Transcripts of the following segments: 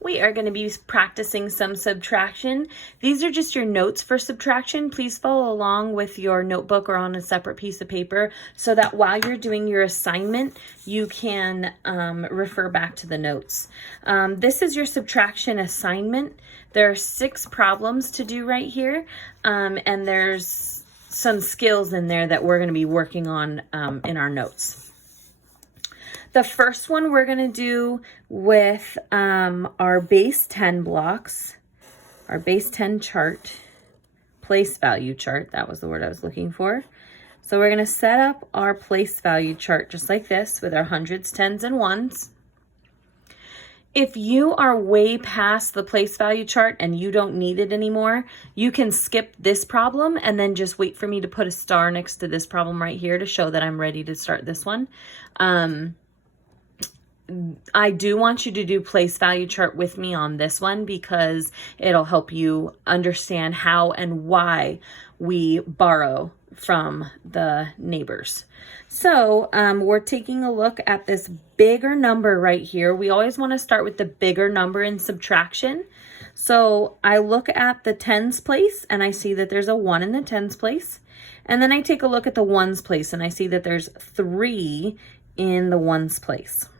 We are going to be practicing some subtraction. These are just your notes for subtraction. Please follow along with your notebook or on a separate piece of paper so that while you're doing your assignment, you can refer back to the notes. This is your subtraction assignment. There are 6 problems to do right here, and there's some skills in there that we're going to be working on in our notes. The first one we're going to do with our base 10 blocks, our base 10 chart, place value chart. That was the word I was looking for. So we're going to set up our place value chart just like this with our hundreds, tens, and ones. If you are way past the place value chart and you don't need it anymore, you can skip this problem and then just wait for me to put a star next to this problem right here to show that I'm ready to start this one. I do want you to do place value chart with me on this one because it'll help you understand how and why we borrow from the neighbors. So we're taking a look at this bigger number right here. We always want to start with the bigger number in subtraction. So I look at the tens place and I see that there's a 1 in the tens place. And then I take a look at the ones place and I see that there's 3 in the ones place.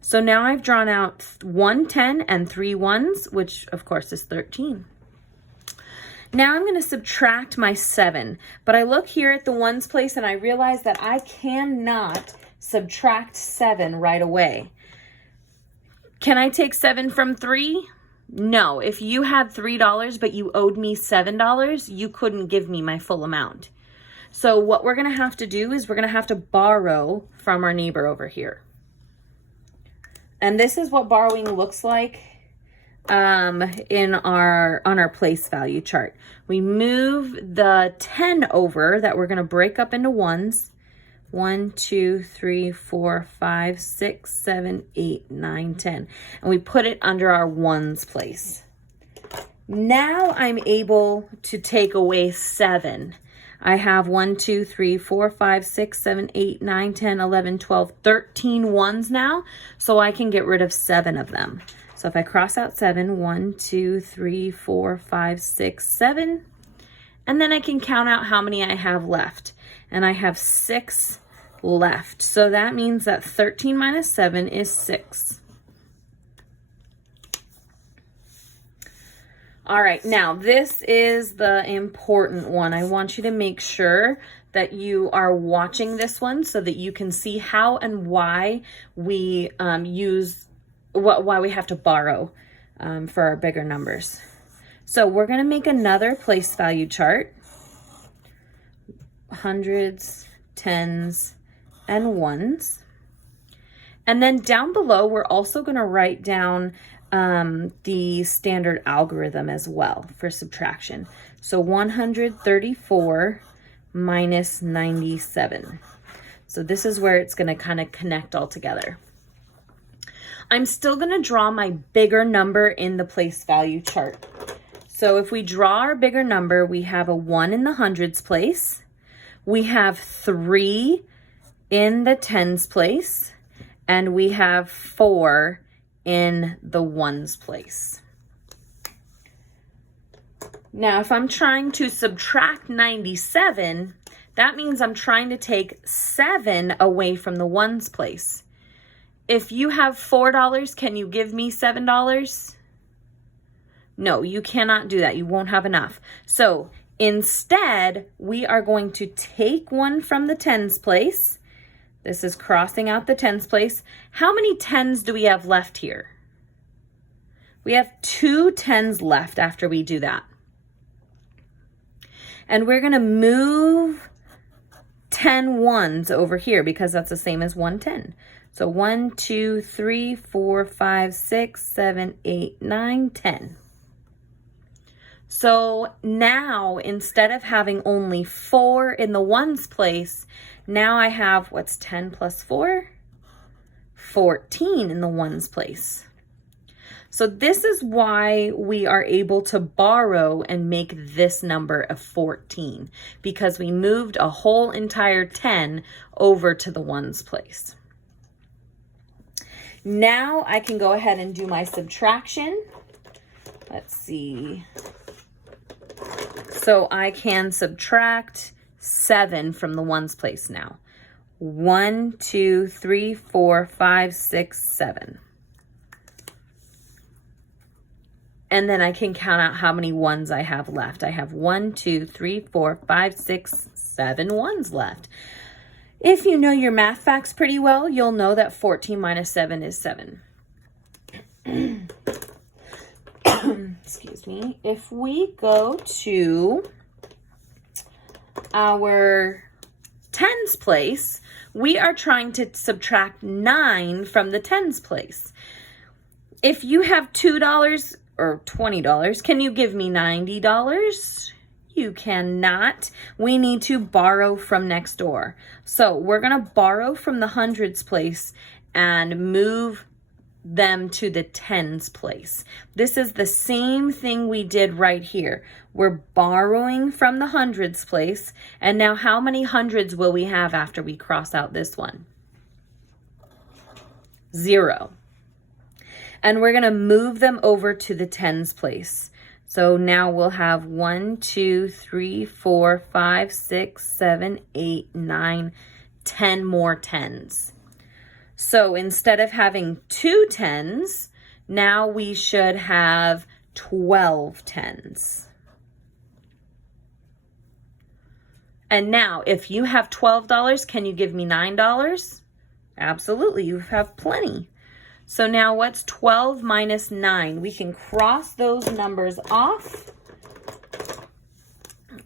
So now I've drawn out 1 10 and 3 ones, which of course is 13. Now I'm going to subtract my 7, but I look here at the ones place and I realize that I cannot subtract 7 right away. Can I take 7 from 3? No. If you had $3 but you owed me $7, you couldn't give me my full amount. So what we're going to have to do is we're going to have to borrow from our neighbor over here. And this is what borrowing looks like on our place value chart. We move the 10 over that we're going to break up into ones. 1, 2, 3, 4, 5, 6, 7, 8, 9, 10. And we put it under our ones place. Now I'm able to take away 7. I have 1, 2, 3, 4, 5, 6, 7, 8, 9, 10, 11, 12, 13 ones now. So I can get rid of 7 of them. So if I cross out 7, 1, 2, 3, 4, 5, 6, 7. And then I can count out how many I have left. And I have 6 left. So that means that 13 minus 7 is 6. All right, now this is the important one. I want you to make sure that you are watching this one so that you can see how and why we why we have to borrow for our bigger numbers. So we're going to make another place value chart. Hundreds, tens, and ones. And then down below, we're also going to write down the standard algorithm as well for subtraction. So 134 minus 97. So this is where it's going to kind of connect all together. I'm still going to draw my bigger number in the place value chart. So if we draw our bigger number, we have a 1 in the hundreds place. We have 3 in the tens place. And we have 4 in the ones place. Now, if I'm trying to subtract 97, that means I'm trying to take 7 away from the ones place. If you have $4, can you give me $7? No, you cannot do that. You won't have enough. So instead, we are going to take 1 from the tens place. This is crossing out the tens place. How many tens do we have left here? We have 2 tens left after we do that. And we're going to move 10 ones over here because that's the same as 110. So 1, 2, 3, 4, 5, 6, 7, 8, 9, 10. So now, instead of having only 4 in the ones place, now I have, what's 10 plus 4? 14 in the ones place. So this is why we are able to borrow and make this number of 14, because we moved a whole entire 10 over to the ones place. Now I can go ahead and do my subtraction. Let's see. So I can subtract 7 from the ones place now. 1, 2, 3, 4, 5, 6, 7. And then I can count out how many ones I have left. I have 1, 2, 3, 4, 5, 6, 7 ones left. If you know your math facts pretty well, you'll know that 14 minus 7 is 7. Excuse me. If we go to our tens place, we are trying to subtract 9 from the tens place. If you have $2 or $20, can you give me $90? You cannot. We need to borrow from next door. So we're going to borrow from the hundreds place and move them to the tens place. This is the same thing we did right here. We're borrowing from the hundreds place. And now how many hundreds will we have after we cross out this one? 0. And we're going to move them over to the tens place. So now we'll have 1, 2, 3, 4, 5, 6, 7, 8, 9, 10 more tens. So instead of having 2 tens, now we should have 12 tens. And now, if you have $12, can you give me $9? Absolutely, you have plenty. So now what's 12 minus 9? We can cross those numbers off.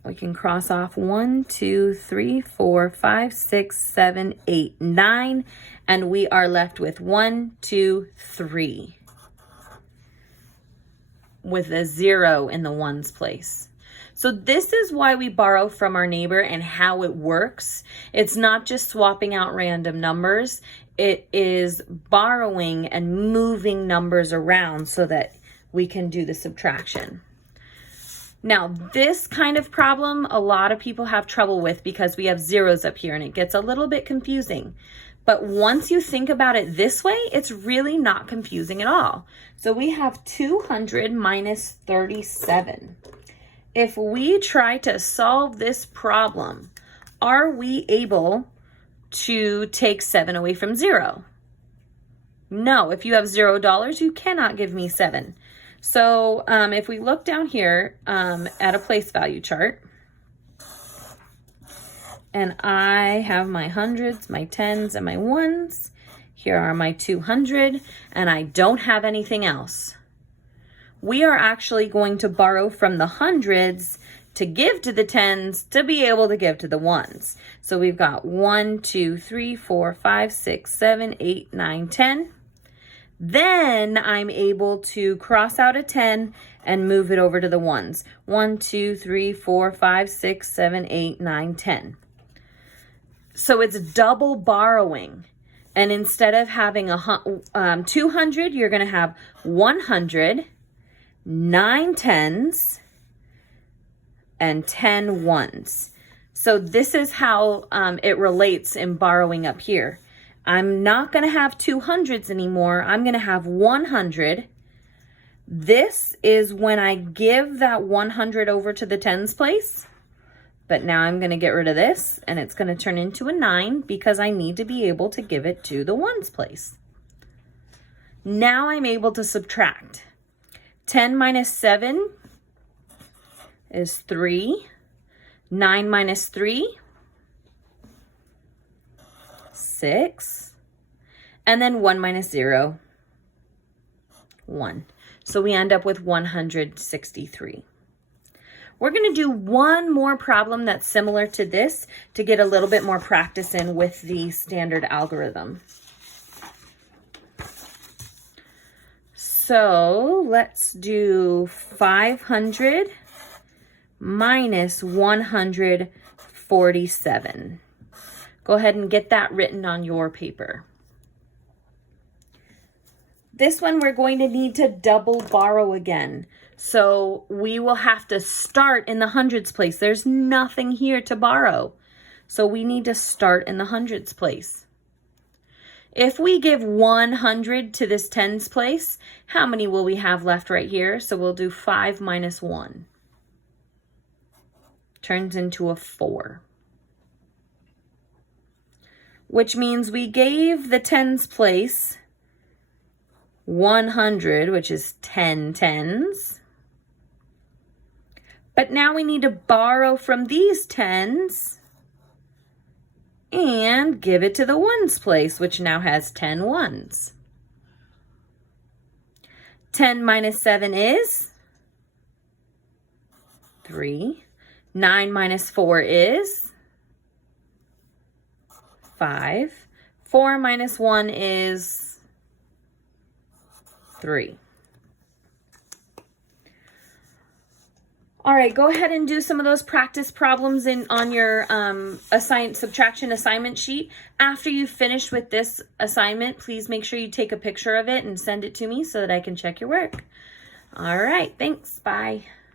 We can cross off 1, 2, 3, 4, 5, 6, 7, 8, 9. And we are left with 1, 2, 3. With a 0 in the ones place. So this is why we borrow from our neighbor and how it works. It's not just swapping out random numbers. It is borrowing and moving numbers around so that we can do the subtraction. Now, this kind of problem, a lot of people have trouble with because we have zeros up here and it gets a little bit confusing. But once you think about it this way, it's really not confusing at all. So we have 200 minus 37. If we try to solve this problem, are we able to take 7 away from 0? No, if you have $0, you cannot give me 7. So if we look down here at a place value chart, and I have my hundreds, my tens, and my ones. Here are my 200, and I don't have anything else. We are actually going to borrow from the hundreds to give to the tens to be able to give to the ones. So we've got 1, 2, 3, 4, 5, 6, 7, 8, 9, 10. Then I'm able to cross out a 10 and move it over to the ones. 1, 2, 3, 4, 5, 6, 7, 8, 9, 10. So it's double borrowing. And instead of having 200, you're going to have 100, 9 tens, and 10 ones. So this is how it relates in borrowing up here. I'm not going to have 200s anymore. I'm going to have 100. This is when I give that 100 over to the tens place. But now I'm going to get rid of this, and it's going to turn into a 9 because I need to be able to give it to the ones place. Now I'm able to subtract. 10 minus 7 is 3. 9 minus 3, 6. And then 1 minus 0, 1. So we end up with 163. We're going to do one more problem that's similar to this to get a little bit more practice in with the standard algorithm. So let's do 500 minus 147. Go ahead and get that written on your paper. This one we're going to need to double borrow again. So we will have to start in the hundreds place. There's nothing here to borrow. So we need to start in the hundreds place. If we give 100 to this tens place, how many will we have left right here? So we'll do 5 minus 1. Turns into a 4. Which means we gave the tens place 100, which is 10 tens. But now we need to borrow from these tens and give it to the ones place, which now has 10 ones. 10 minus 7 is 3. 9 minus 4 is 5. 4 minus 1 is 3. All right, go ahead and do some of those practice problems on your subtraction assignment sheet. After you finish with this assignment, please make sure you take a picture of it and send it to me so that I can check your work. All right, thanks. Bye.